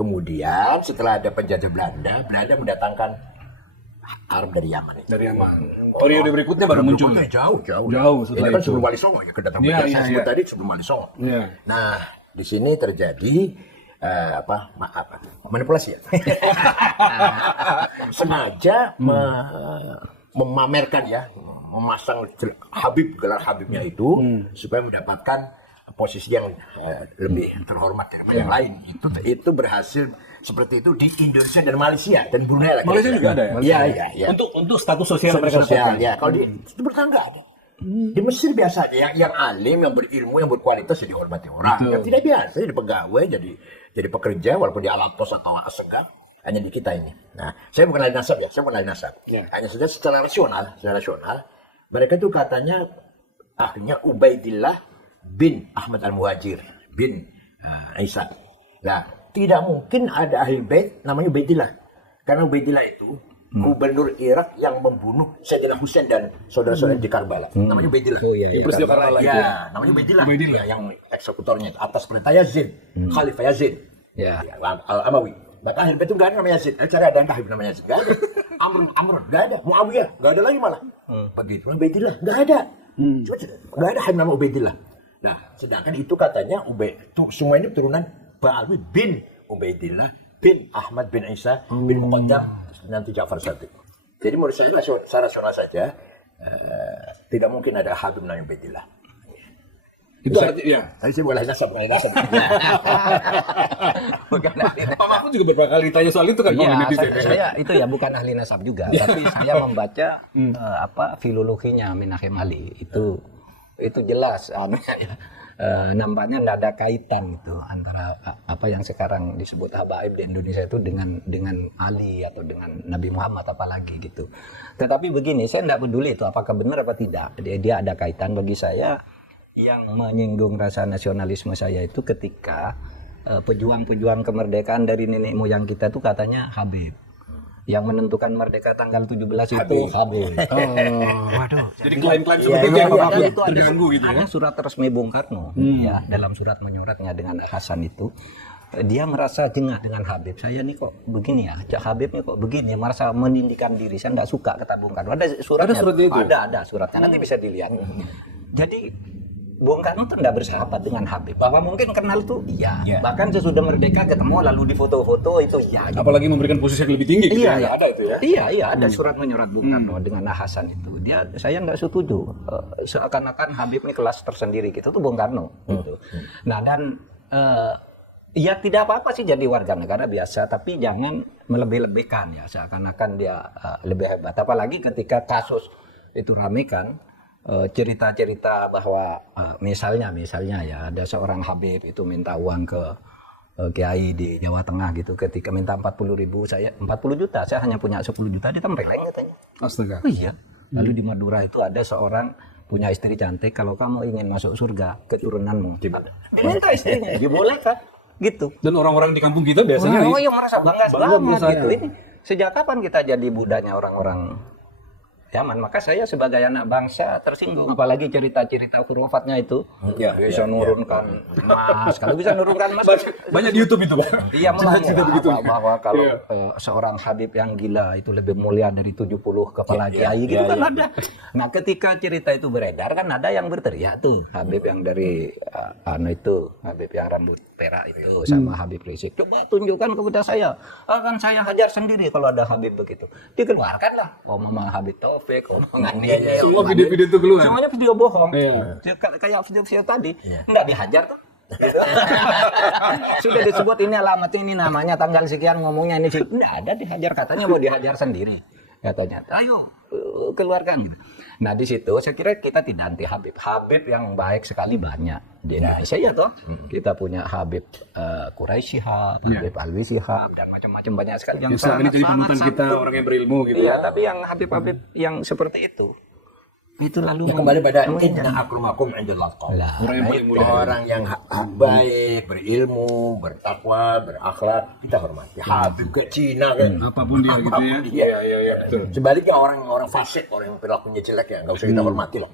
kemudian setelah ada penjajah Belanda mendatangkan Arab dari Yaman. Dari Yaman. Periode berikutnya baru muncul. Jauh. Jauh Ini setelah kan itu. sebelum Wali Songo ya, kedatangan saya sebut tadi sebelum Wali Songo. Iya. Nah, di sini terjadi manipulasi ya. Sengaja memamerkan ya, memasang gelar Habibnya itu supaya mendapatkan posisi yang lebih terhormat daripada yang lain. Itu berhasil seperti itu di Indonesia dan Malaysia dan Brunei lagi. Malaysia juga ada ya? Iya. Untuk status sosial mereka sosial ya. Kalau di Timur Tengah ada. Di Mesir biasa aja yang alim, yang berilmu, yang berkualitas ya dihormati orang. Yang tidak biasa jadi pegawai, jadi pekerja walaupun di alat pos atau asegaf. Hanya di kita ini. Nah, saya bukan ahli nasab ya, Hanya saja secara rasional, mereka itu katanya akhirnya Ubaidillah bin Ahmad Al-Muhajir bin Isa. Nah, tidak mungkin ada ahli bait namanya Ubaidillah. Karena Ubaidillah itu gubernur Irak yang membunuh Sayyidina Husain dan saudara-saudara di Karbala. Namanya Ubaidillah. Peristiwa Karbala itu. Ya, namanya Ubaidillah. Ya, yang eksekutornya itu atas perintah Yazid, Khalifah Yazid. Ya. Al-Amawi. Maka ahli bait itu enggak ada namanya Yazid. Cari ada yang namanya Yazid. Enggak ada. Amr, enggak ada. Muawiyah, enggak ada lagi malah. Begitu Ubaidillah, enggak ada. Cuma enggak ada nama Ubaidillah. Nah, sedangkan itu katanya semua ini turunan Ba'alwi bin Ubaidillah bin Ahmad bin Isa bin Muqaddam nanti Ja'far Sadiq. Jadi menurut saya secara rasional saja tidak mungkin ada Habib namanya Ubaidillah. Itu artinya. Tadi saya boleh nasab. Pak Mahfud juga beberapa kali ditanya soal itu kan. Saya itu ya bukan ahli nasab juga, tapi saya membaca filologinya Minahim Ali itu jelas nampaknya tidak ada kaitan itu antara apa yang sekarang disebut habaib di Indonesia itu dengan Ali atau dengan Nabi Muhammad apalagi gitu. Tetapi begini, saya tidak peduli itu apakah benar apa tidak. Dia ada kaitan bagi saya. Yang menyinggung rasa nasionalisme saya itu ketika pejuang-pejuang kemerdekaan dari nenek moyang kita itu katanya Habib. Yang menentukan merdeka tanggal 17 itu Habib. Waduh. Jadi klaim-klaim seperti itu yang terganggu gitu ya. Ada surat resmi Bung Karno ya, dalam surat menyuratnya dengan Hasan itu dia merasa jengah dengan Habib. Saya nih kok begini ya, Habib nih kok begini, merasa meninggikan diri. Saya tidak suka kata Bung Karno. Ada suratnya. Ada suratnya. Nanti bisa dilihat. Jadi Bung Karno itu tidak bersahabat dengan Habib. Bahwa mungkin kenal tuh iya. Bahkan sesudah merdeka ketemu lalu di foto-foto itu iya. Gitu. Apalagi memberikan posisi yang lebih tinggi gitu iya. Ada itu ya. Iya, ada surat menyurat Bung Karno dengan Hasan itu. Saya nggak setuju. Seakan-akan Habib ini kelas tersendiri gitu tuh Bung Karno gitu. Nah, dan ya tidak apa-apa sih jadi warga negara biasa, tapi jangan melebih-lebihkan ya, seakan-akan dia lebih hebat. Apalagi ketika kasus itu rame kan, cerita-cerita bahwa misalnya ya ada seorang Habib itu minta uang ke kiai di Jawa Tengah gitu, ketika minta 40 juta, saya hanya punya 10 juta, dia tempeleng katanya. Astaga. Oh iya. Lalu di Madura itu ada seorang punya istri cantik, kalau kamu ingin masuk surga keturunanmu diminta istrinya, dibolehkan gitu. Dan orang-orang di kampung kita biasanya yang merasa bangga banget gitu. Ini sejak kapan kita jadi budanya orang-orang Yaman? Maka saya sebagai anak bangsa tersinggung, apalagi cerita-cerita khurafatnya itu bisa nurunkan emas. Kalau bisa nurunkan emas banyak di YouTube itu, Pak. Iya, bahwa kalau seorang Habib yang gila itu lebih mulia dari 70 kepala kiai gitu kan ada. Nah, ketika cerita itu beredar kan ada yang berteriak tuh, Habib yang dari Habib yang rambut perak itu sama Habib Rizik. Coba tunjukkan kepada saya. Akan saya hajar sendiri kalau ada Habib begitu. Dikeluarkanlah omongan Habib Taufik, omongan semua video-video itu keluar. Semuanya video bohong. Kayak video tadi. Enggak dihajar tuh. Sudah disebut ini alamat, ini namanya, tanggal sekian ngomongnya ini. Enggak ada dihajar, katanya mau dihajar sendiri. Katanya, ayo keluarkan gitu. Nah, di situ saya kira kita tidak anti Habib. Habib yang baik sekali banyak di Indonesia ya toh. Kita punya Habib Quraisy Shihab, Habib Alwi Shihab, dan macam-macam banyak sekali yang ini jadi panutan kita orang yang berilmu gitu. Iya, tapi yang Habib-Habib yang seperti itu lalu kembali pada inna akramakum indallah orang yang baik, berilmu, bertakwa, berakhlak kita hormati. Habib ke Cina kan apapun dia gitu ya. Iya, betul. Sebaliknya orang fasik, orang yang perilakunya jelek ya nggak usah kita hormati lah.